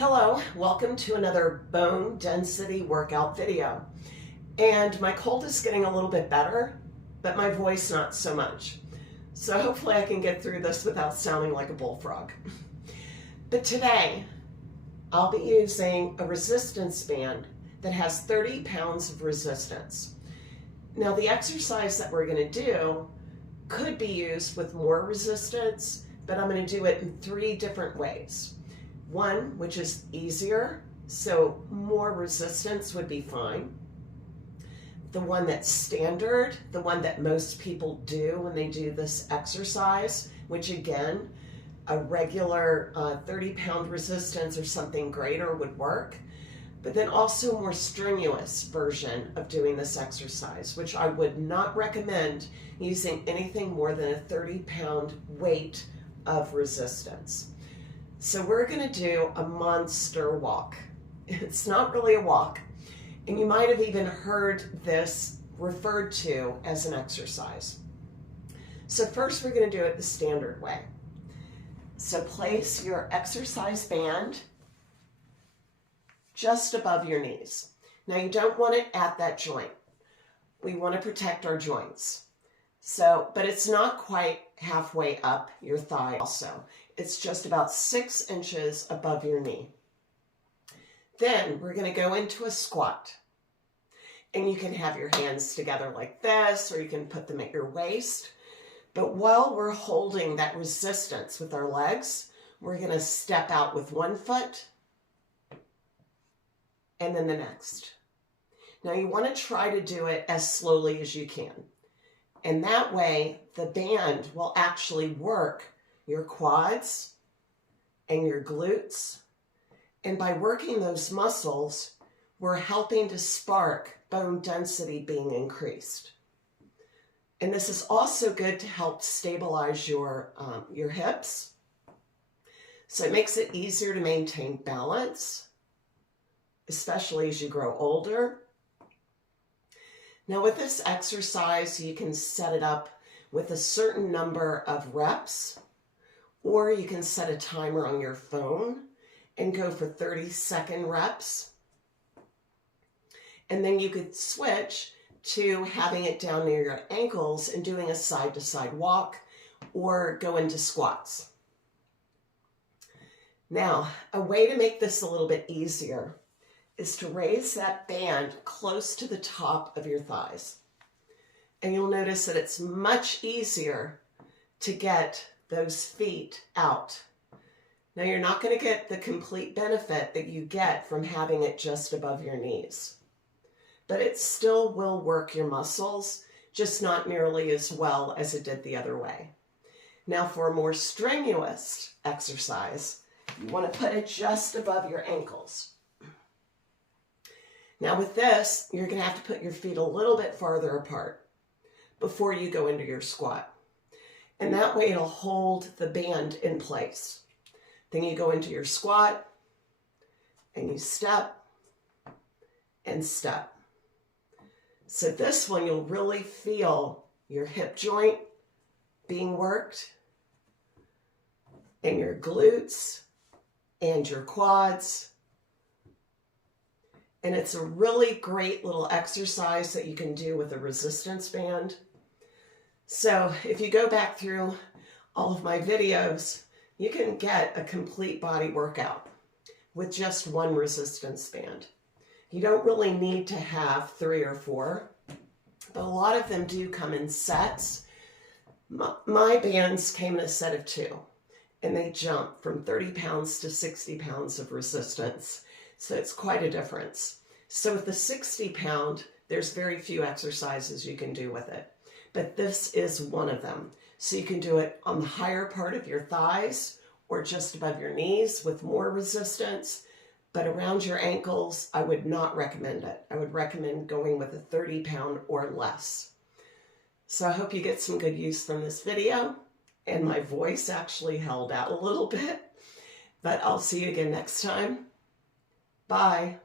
Hello, welcome to another bone density workout video. And my cold is getting a little bit better, but my voice not so much. So hopefully I can get through this without sounding like a bullfrog. But today, I'll be using a resistance band that has 30 pounds of resistance. Now the exercise that we're going to do could be used with more resistance, but I'm going to do it in 3 different ways. One, which is easier, so more resistance would be fine. The one that's standard, the one that most people do when they do this exercise, which again, a regular 30-pound resistance or something greater would work. But then also a more strenuous version of doing this exercise, which I would not recommend using anything more than a 30-pound weight of resistance. So we're going to do a monster walk. It's not really a walk, and you might have even heard this referred to as an exercise. So first we're going to do it the standard way. So place your exercise band just above your knees. Now you don't want it at that joint. We want to protect our joints. So, but it's not quite halfway up your thigh also. It's just about 6 inches above your knee. Then we're going to go into a squat. And you can have your hands together like this, or you can put them at your waist. But while we're holding that resistance with our legs, we're going to step out with one foot and then the next. Now you want to try to do it as slowly as you can. And that way, the band will actually work your quads and your glutes. And by working those muscles, we're helping to spark bone density being increased. And this is also good to help stabilize your hips. So it makes it easier to maintain balance, especially as you grow older. Now with this exercise, you can set it up with a certain number of reps, or you can set a timer on your phone and go for 30-second reps. And then you could switch to having it down near your ankles and doing a side-to-side walk or go into squats. Now, a way to make this a little bit easier is to raise that band close to the top of your thighs. And you'll notice that it's much easier to get those feet out. Now you're not going to get the complete benefit that you get from having it just above your knees, but it still will work your muscles, just not nearly as well as it did the other way. Now for a more strenuous exercise, you want to put it just above your ankles. Now with this, you're going to have to put your feet a little bit farther apart before you go into your squat. And that way it'll hold the band in place. Then you go into your squat and you step and step. So this one, you'll really feel your hip joint being worked and your glutes and your quads. And it's a really great little exercise that you can do with a resistance band. So if you go back through all of my videos, you can get a complete body workout with just one resistance band. You don't really need to have 3 or 4, but a lot of them do come in sets. My bands came in a set of 2, and they jump from 30 pounds to 60 pounds of resistance. So it's quite a difference. So with the 60-pound, there's very few exercises you can do with it. But this is one of them. So you can do it on the higher part of your thighs or just above your knees with more resistance. But around your ankles, I would not recommend it. I would recommend going with a 30-pound or less. So I hope you get some good use from this video. And my voice actually held out a little bit. But I'll see you again next time. Bye.